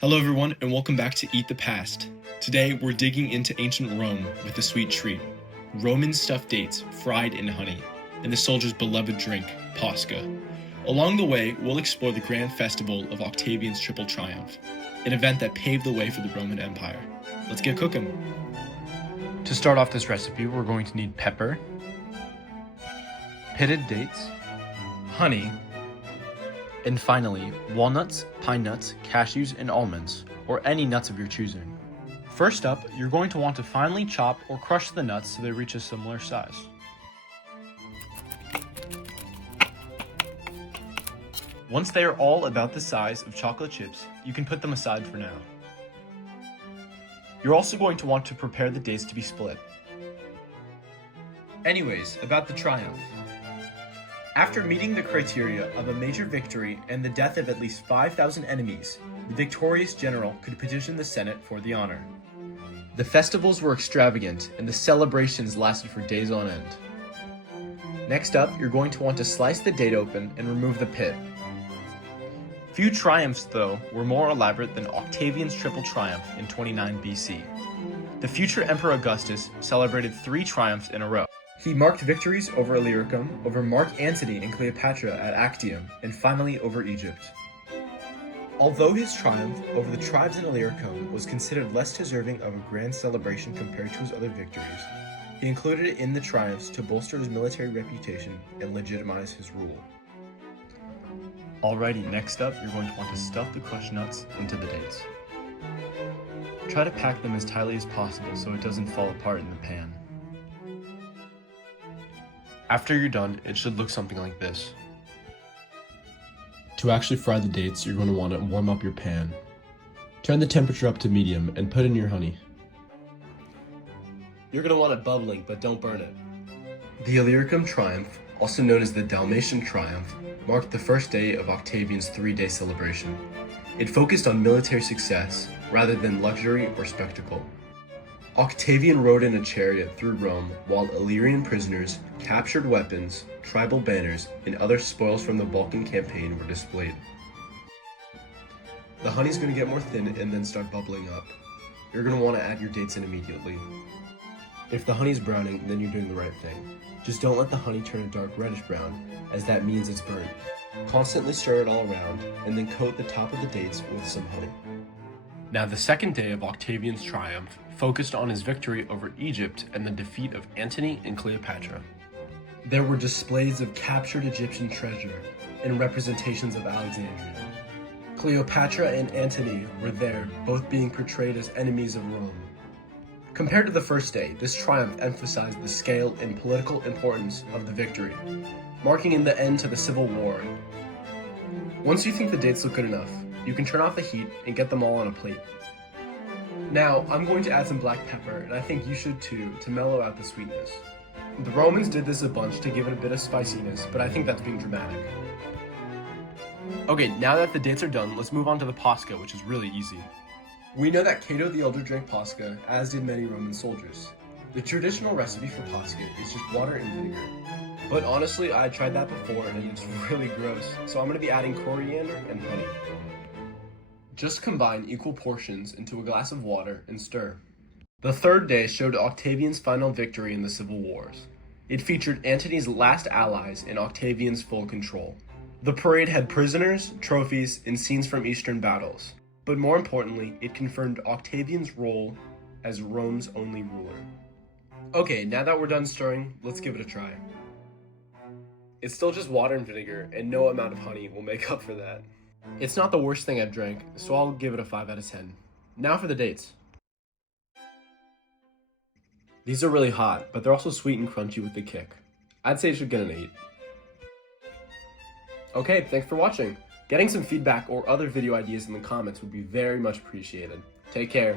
Hello everyone and welcome back to Eat the Past. Today we're digging into ancient Rome with a sweet treat. Roman stuffed dates fried in honey, and the soldiers' beloved drink, Posca. Along the way, we'll explore the grand festival of Octavian's Triple Triumph, an event that paved the way for the Roman Empire. Let's get cooking. To start off this recipe, we're going to need pepper, pitted dates, honey, and finally, walnuts, pine nuts, cashews, and almonds, or any nuts of your choosing. First up, you're going to want to finely chop or crush the nuts so they reach a similar size. Once they are all about the size of chocolate chips, you can put them aside for now. You're also going to want to prepare the dates to be split. Anyways, about the triumph. After meeting the criteria of a major victory and the death of at least 5,000 enemies, the victorious general could petition the Senate for the honor. The festivals were extravagant and the celebrations lasted for days on end. Next up, you're going to want to slice the date open and remove the pit. Few triumphs, though, were more elaborate than Octavian's Triple Triumph in 29 BC. The future Emperor Augustus celebrated 3 triumphs in a row. He marked victories over Illyricum, over Mark Antony and Cleopatra at Actium, and finally over Egypt. Although his triumph over the tribes in Illyricum was considered less deserving of a grand celebration compared to his other victories, he included it in the triumphs to bolster his military reputation and legitimize his rule. Alrighty, next up, you're going to want to stuff the crushed nuts into the dates. Try to pack them as tightly as possible so it doesn't fall apart in the pan. After you're done, it should look something like this. To actually fry the dates, you're going to want to warm up your pan. Turn the temperature up to medium and put in your honey. You're going to want it bubbling, but don't burn it. The Illyricum Triumph, also known as the Dalmatian Triumph, marked the first day of Octavian's 3-day celebration. It focused on military success rather than luxury or spectacle. Octavian rode in a chariot through Rome while Illyrian prisoners, captured weapons, tribal banners, and other spoils from the Balkan campaign were displayed. The honey's going to get more thin and then start bubbling up. You're going to want to add your dates in immediately. If the honey's browning, then you're doing the right thing. Just don't let the honey turn a dark reddish brown, as that means it's burnt. Constantly stir it all around, and then coat the top of the dates with some honey. Now, the second day of Octavian's triumph focused on his victory over Egypt and the defeat of Antony and Cleopatra. There were displays of captured Egyptian treasure and representations of Alexandria. Cleopatra and Antony were there, both being portrayed as enemies of Rome. Compared to the first day, this triumph emphasized the scale and political importance of the victory, marking an end to the Civil War. Once you think the dates look good enough, you can turn off the heat and get them all on a plate. Now, I'm going to add some black pepper, and I think you should too, to mellow out the sweetness. The Romans did this a bunch to give it a bit of spiciness, but I think that's being dramatic. Okay, now that the dates are done, let's move on to the Posca, which is really easy. We know that Cato the Elder drank Posca, as did many Roman soldiers. The traditional recipe for Posca is just water and vinegar. But honestly, I tried that before and it's really gross, so I'm going to be adding coriander and honey. Just combine equal portions into a glass of water and stir. The third day showed Octavian's final victory in the civil wars. It featured Antony's last allies and Octavian's full control. The parade had prisoners, trophies, and scenes from Eastern battles. But more importantly, it confirmed Octavian's role as Rome's only ruler. Okay, now that we're done stirring, let's give it a try. It's still just water and vinegar, and no amount of honey will make up for that. It's not the worst thing I've drank, so I'll give it a 5 out of 10. Now for the dates. These are really hot, but they're also sweet and crunchy with the kick. I'd say you should get an 8. Okay, thanks for watching. Getting some feedback or other video ideas in the comments would be very much appreciated. Take care.